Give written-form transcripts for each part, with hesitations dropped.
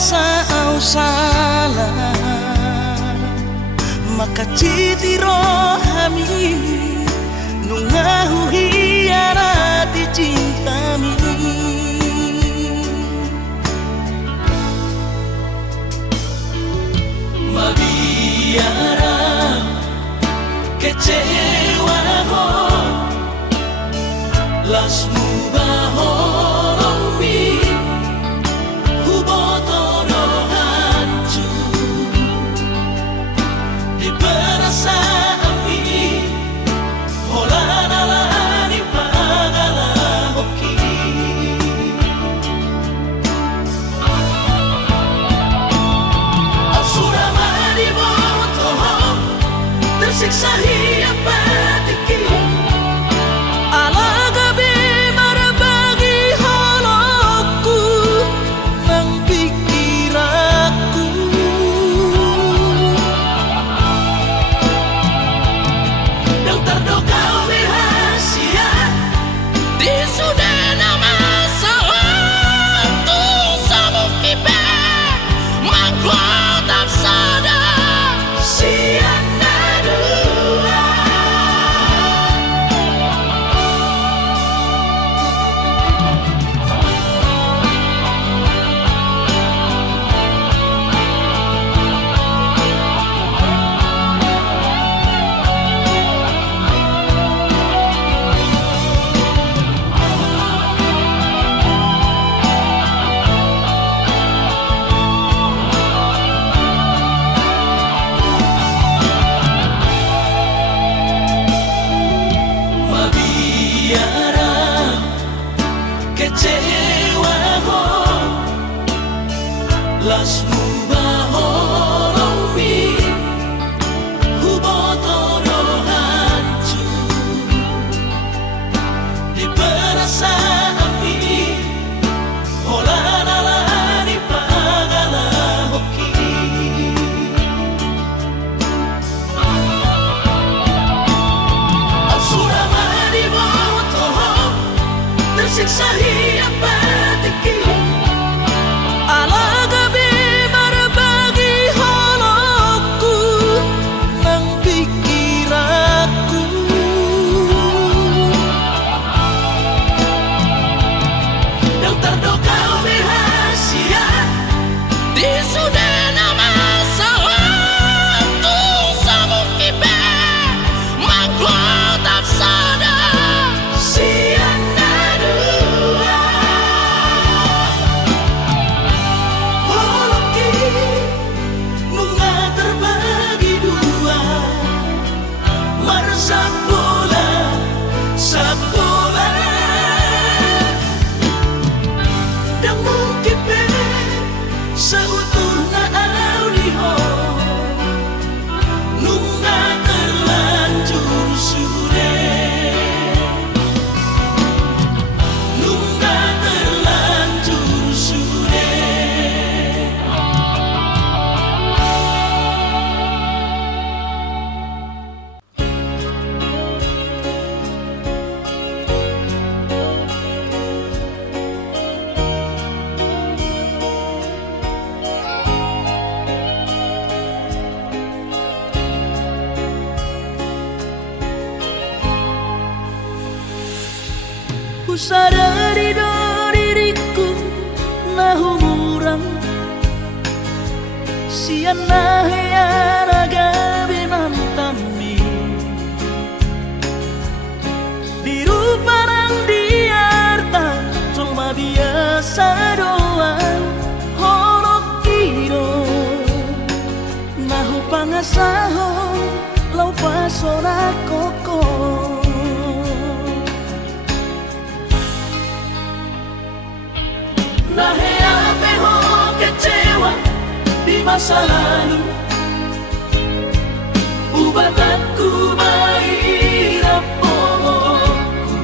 sa au salah maka citiro hami nungahu hiarati cintami mabiara kecewa ho lasmu bahoromi hubotoro hancur di perasaan holanalani pagala hoki Absuramani botoho tersiksa hiap batiki lasmu bahoromi hubotoro hancur di perasaan holanalani pagala hoki Absuramani botoho tersiksa hiap batiki sadari do diriku nahu murang siana hiaraga binantami biru parang diarta cuma biasa doang holok kiro nahu pangasaho lau pasora koko nahe ape ho kecewa di masa lalu ubatanku mairap pomoku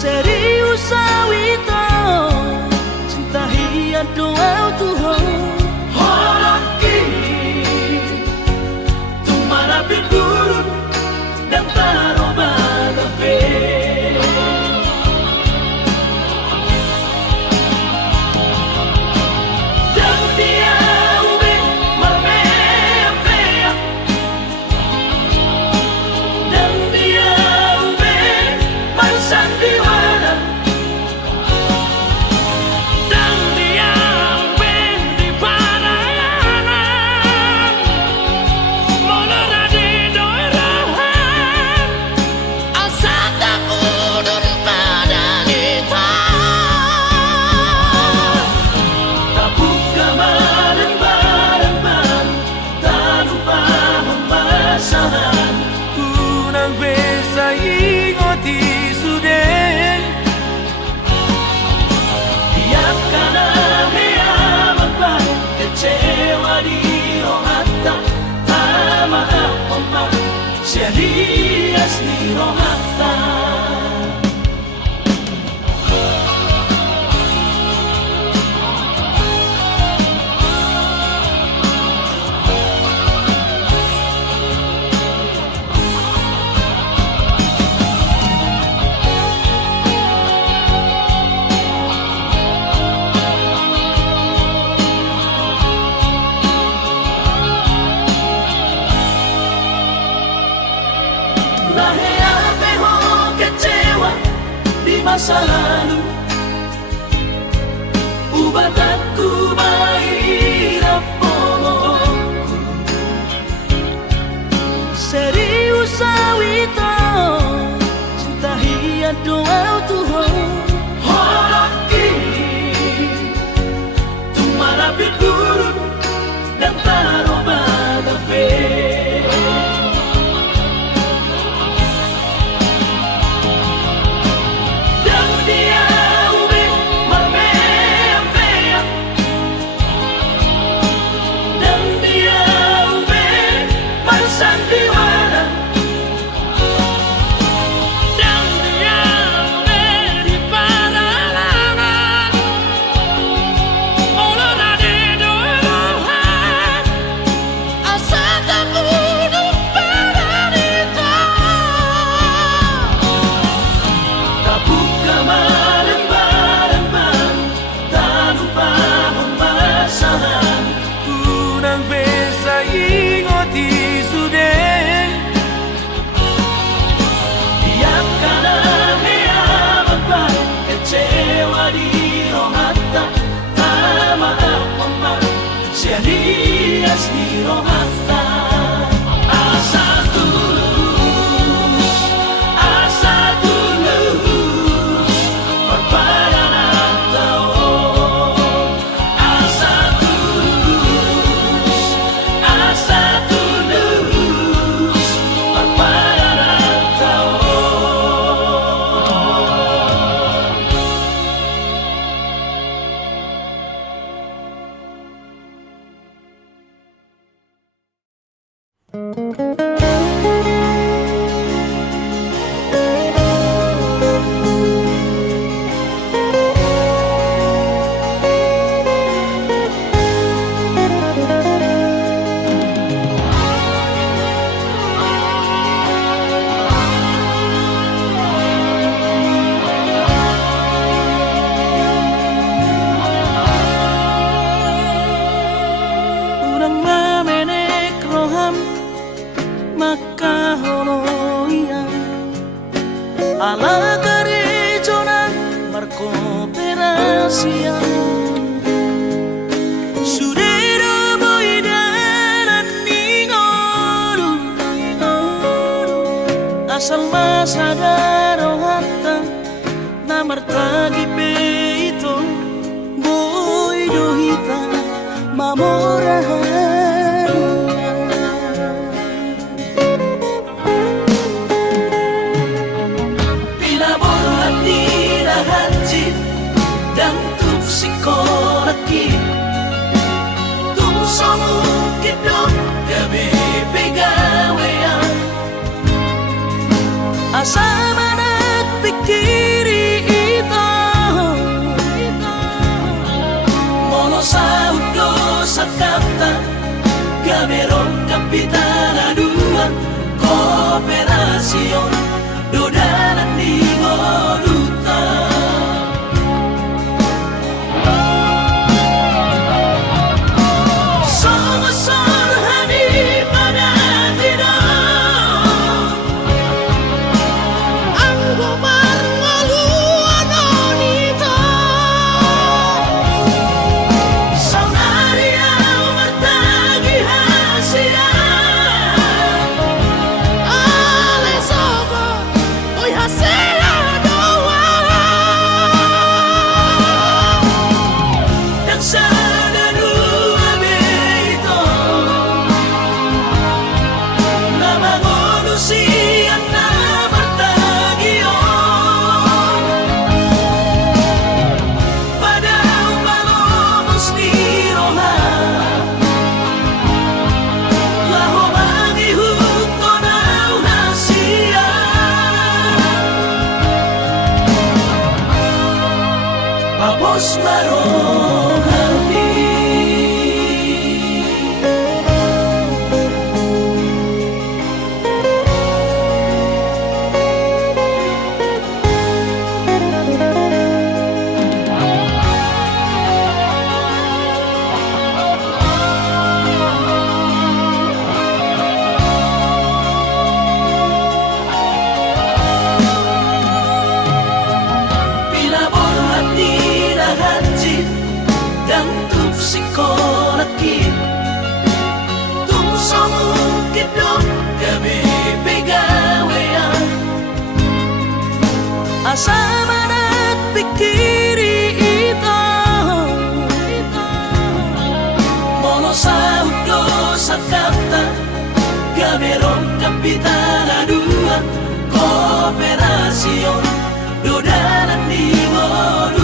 serius awito cinta hiat doa Tuhan holaki tumarapi burun dan taroba kafe Rias ni rohata masa lalu ubah aku mahirap pomoku serius awito cinta hiat doa Tuhan horaki tumarapit buruk dan taruh bagape Rias ni rohata asa tulus berpadangan tao asa tulus berpadangan tao ala gereja berkooperasi sudah boy dan ningoru asal masa darohata namar tagi peito boy dohita mamorahan dan tuk sikoraki tuk somu kidok gabe pegawean asa manak pikiri ito mono saudo sakata gameron kapitana dua kooperasion dodanan di ngoluta Say I don't rohani. Gantuk psikologis tung somong kidok gabi pegawean asa manat pikiri ito mono sa udo sa kata gaberong kapitana dua kooperasyon dodanan di moduta.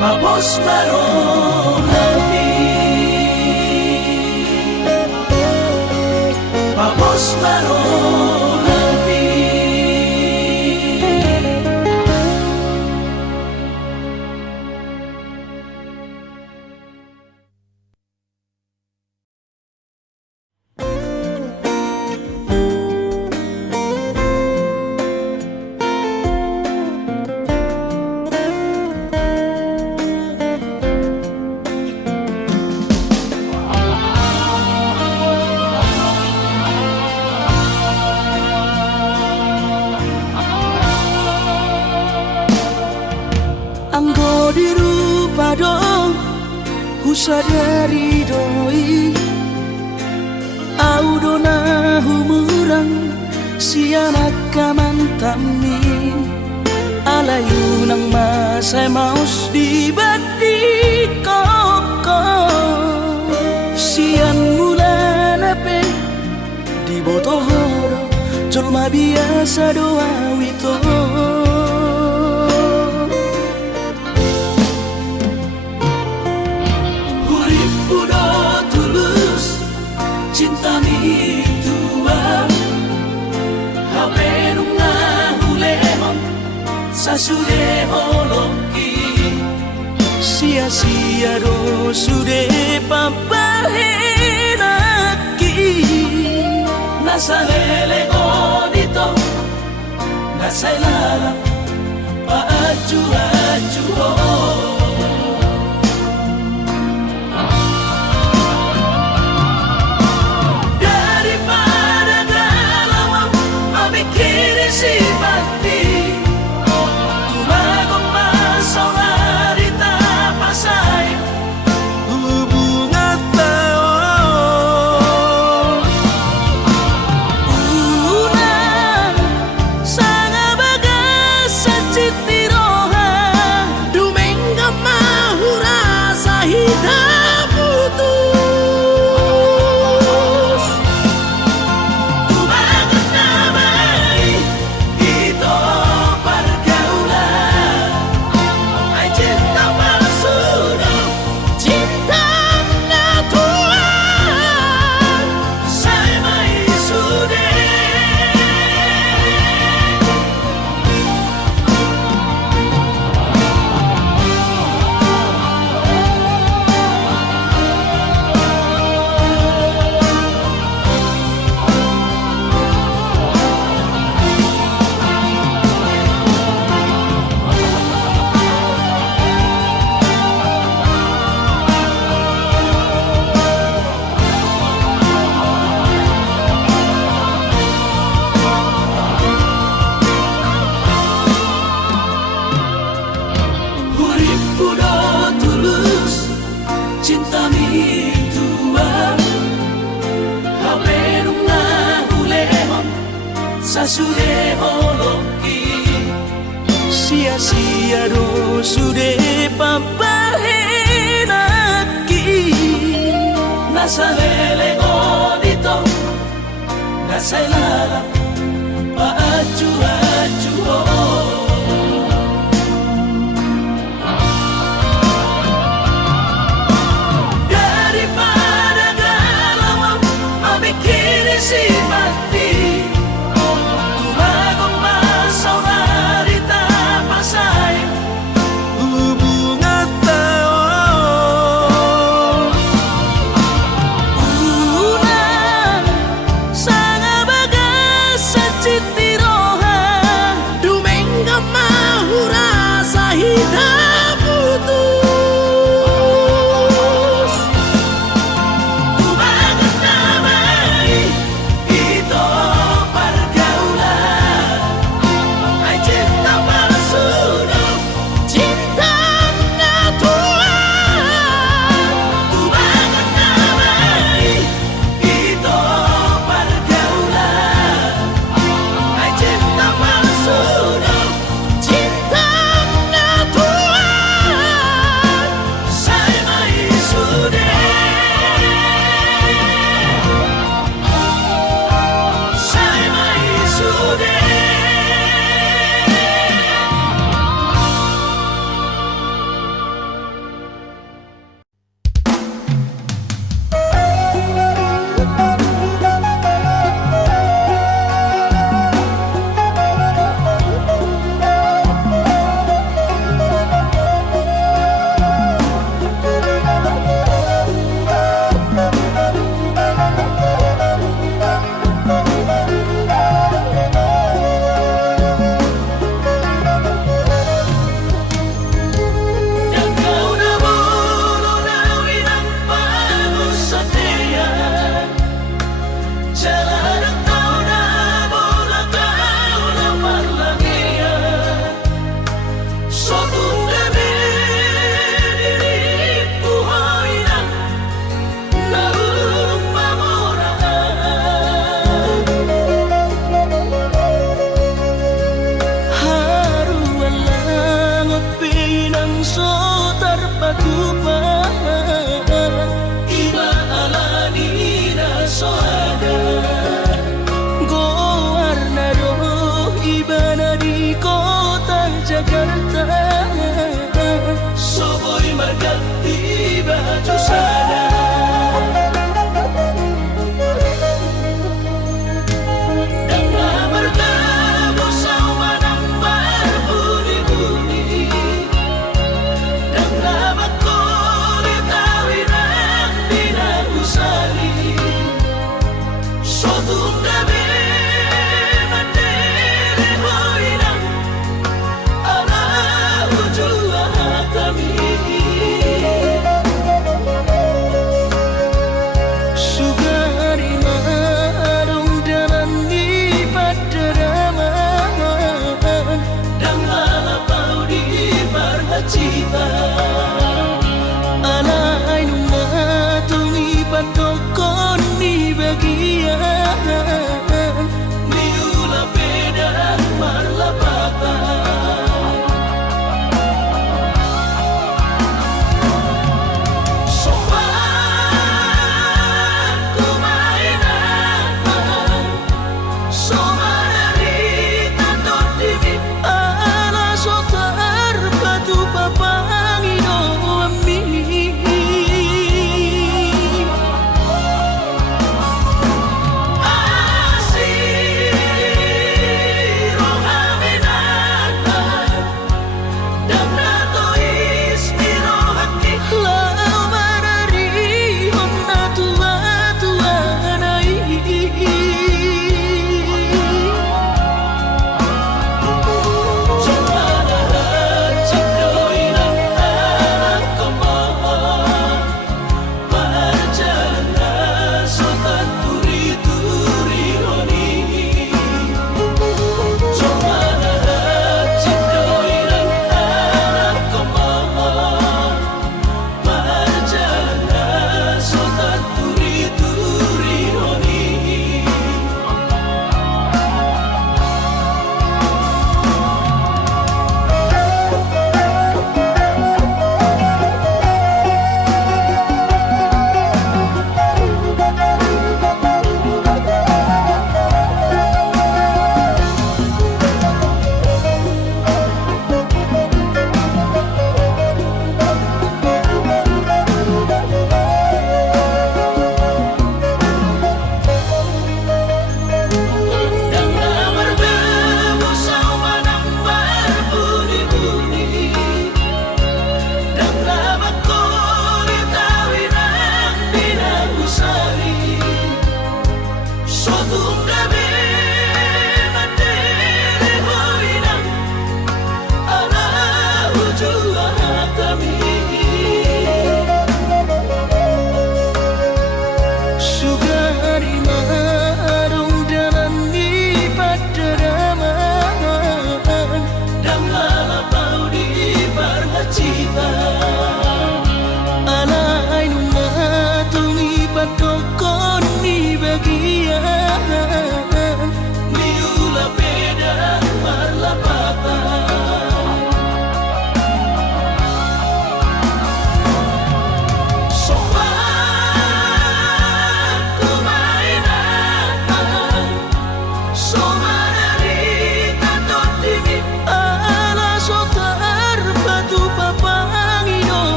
Papos marohani, papos marohani. Anggo dirupa dong husadari doi audona humurang sianak kamantami alayu nang masay maus di badi koko sian mula nape di botohoro colma biasa doa wito. Cinta mi tua hape nunga hulehon sasude holoki sia-sia do sude papahenaki nasa lele godito nasa ilala paaju-aju simpati tumagong masaulari tapasay hubungan taon unang sanga bagas sa citiroha dume udah tulus cinta mi tua hape nunga hulehon sasure holoki sia-sia do sude papahenaki nasa lele odito nasa ilalam paaju-aju daripada galau memikiri si mati tumagong masaw narita pasayang hubungan tao unang sanga bagas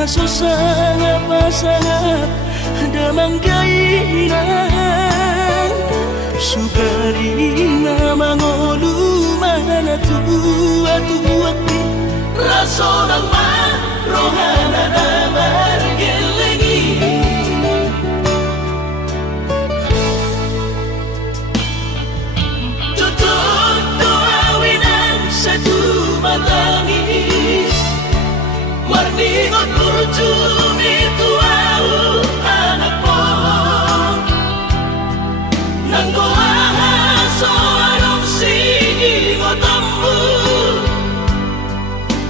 Aso sangat pasangat damang kainan Sugari na mangolu mana tua-tua Raso ng marohana na margelengi Tutup doawinan sa tumatangis Warningot kurjumi tuau anak mo Nanggoaha so anong singingot ammu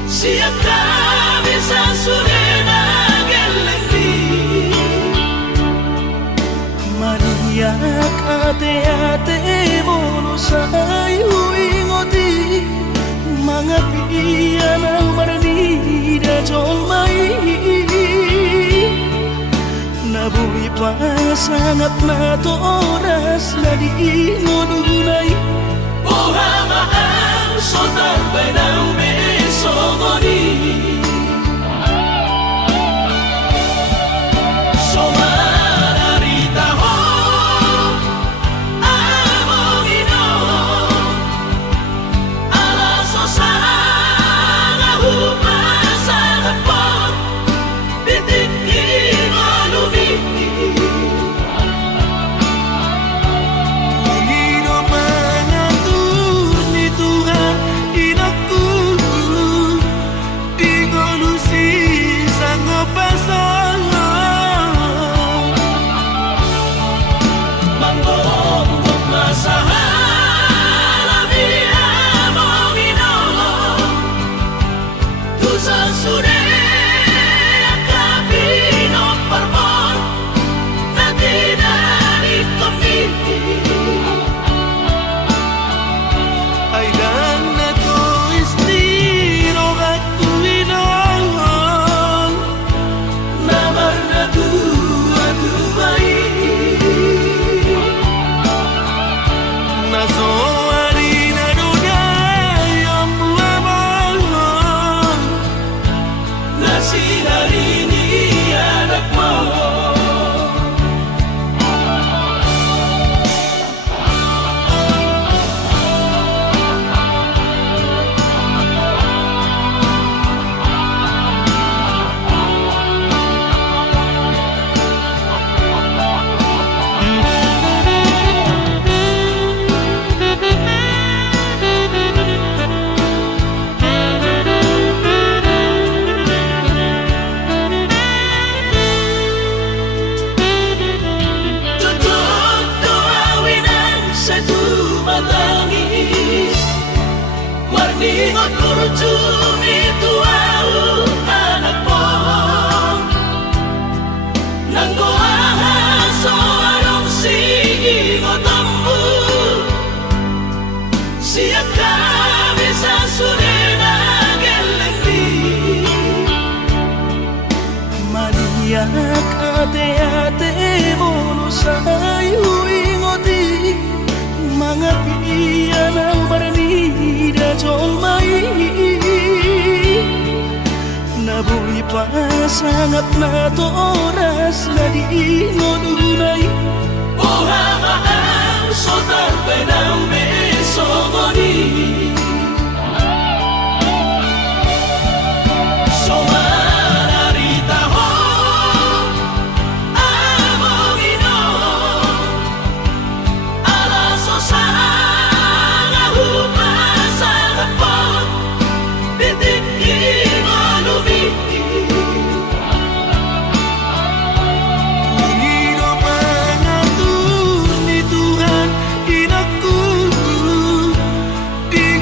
Siap kami sa surena gelengdi Maniak ate-ate mono sayu ingoti Mga piyan ang maranida jong mai Nabuhi pa sangat na to oras na di ngununay Ohama ang sotarbay ng besongoni Somararita ho among ino Alaso sa ngahupa sa hapon Titikin o lumiti Pangino mangatur ni Tuhan inaku Di ngolusi sanggup pasang Manggong masahala among ino Tusa sure akapino parmon Na tinanip komiti Ay dan na to istiro at tuwinahon Namar na tua-tuay Nasoari na dunay ang buwamahon Na sinarini anak mo Tutup doawinan sa tumatangis Warningot kurjumi tuau anak mo Nanggoaha so anong singingot ammu Siap kami sa surena gelengdi Maniak ate-ate mono sayu ingoti Mga piyan ang maranida jong mai Nabuhi pa sangat na to oras na di ngununay Ohama ang sotarbay ng besongoni Somararita ho among ino Alaso sa ngahupa sa hapon Titikin o lumiti Pangino mangatur ni Tuhan inaku Di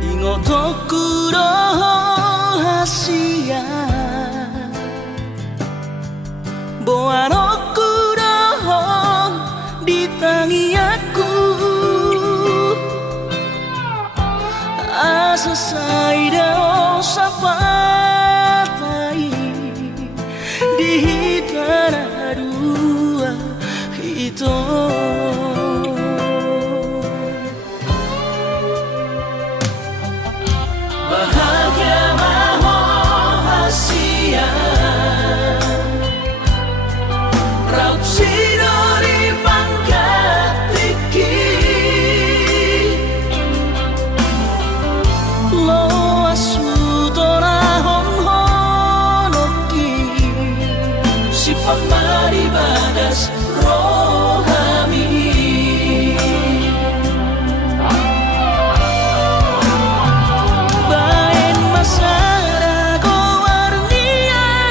Ingotoku rahasia Boanoku dohong di tangiaku Asa saida sapatai di tanah dua itu Bahagia rahasia Raut sidori pangkat tiki Lo asu tora hon honoki Si pamari bagas rohami Baen masara ko warnia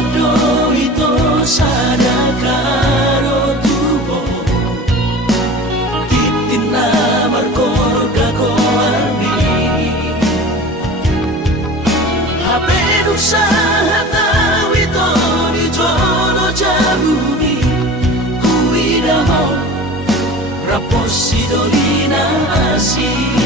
ado ito sada karo tubo titin na markorga ko armi hapenuk sa hataw ito ni Jono Jabumi huida mo rapos si Dolina Asi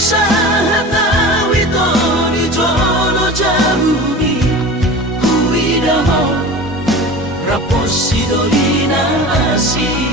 sa hataw ito ni Jono Jabumi huida mo rapos si Dolina Asi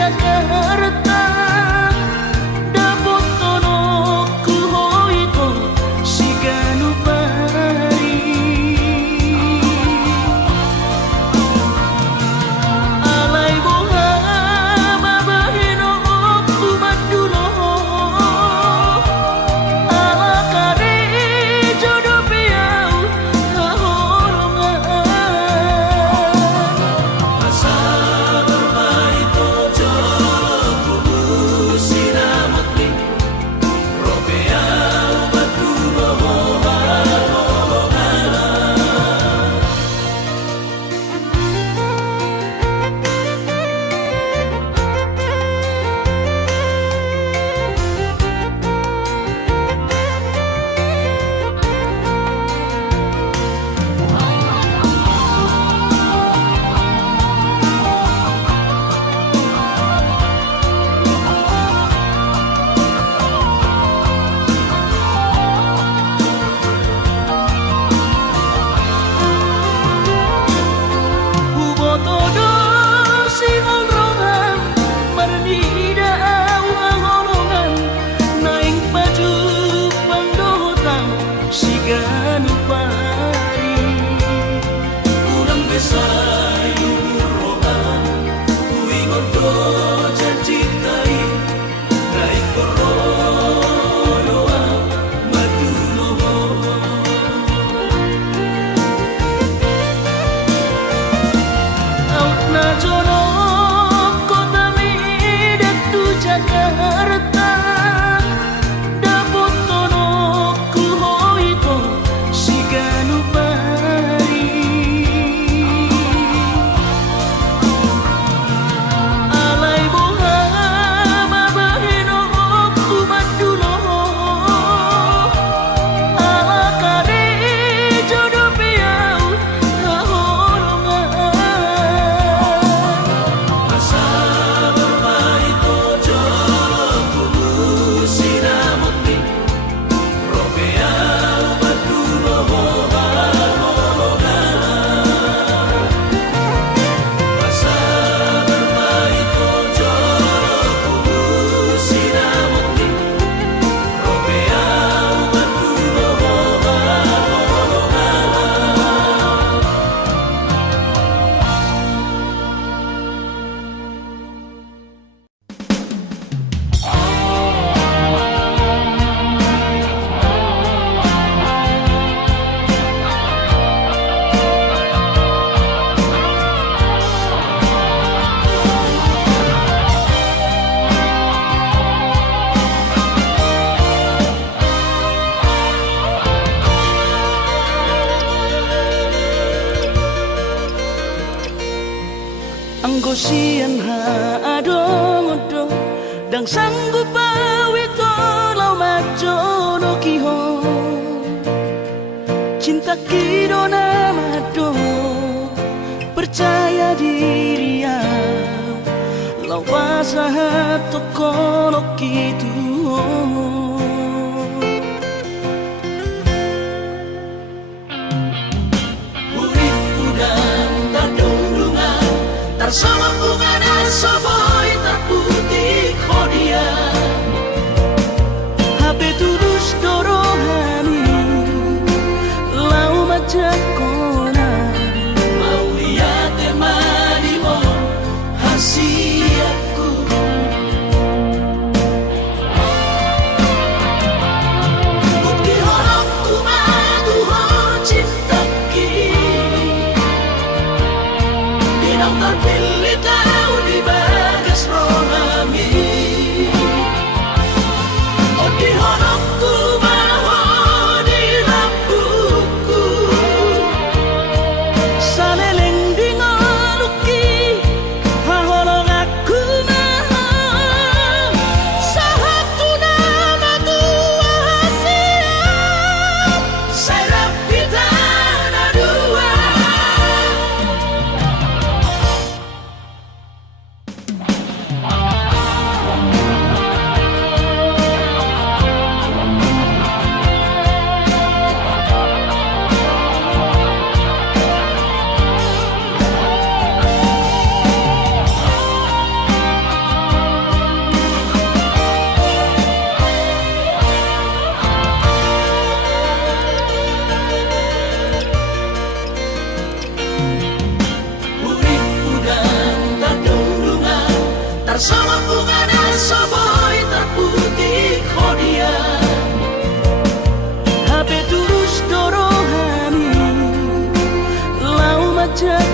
Jakarta dapot tono ku hoito siganu pari alai boha mabahino ku madulo ala kare jodoh piau hahorongan Asa bermain tojo kubu siramat ni Ropea batu bohoha Hubotodo singol rohan marnida awang naing baju pandotan siganu pari Urang besai urohan Kuingon to janji tai Naik korodoa maduloho out na jono kota midatu Jakarta dapot tono ku hoito siganu pari alai boha mabahino ku madulo ala kare jodoh piau hahorongan Asa bermain tojo kubu siramat ni Ropea batu bohoha Asa bermain tojo kubu siramat ni Ropea batu bohoha Anggo sian ha adong odo dang sanggup awito lau majono kiho cinta kidona mado percaya diri ya lau pasahat tokono kitu Urip udang tardungan Tarsama bunga soboy terputih kodian HP tulus dorohani lau majakona Mau lihat temani mo hasiatku Bukti horokku maduho cintaki Dinang terpilih tahu di bagas rohami Oh di horokku maho di lampuku saleleng di ngaluki haholong aku maha sahatu nama tua hasiat Saya pitana dua Bersama bunga dan soboy terputih khodia. Hape terus dorohani lau majak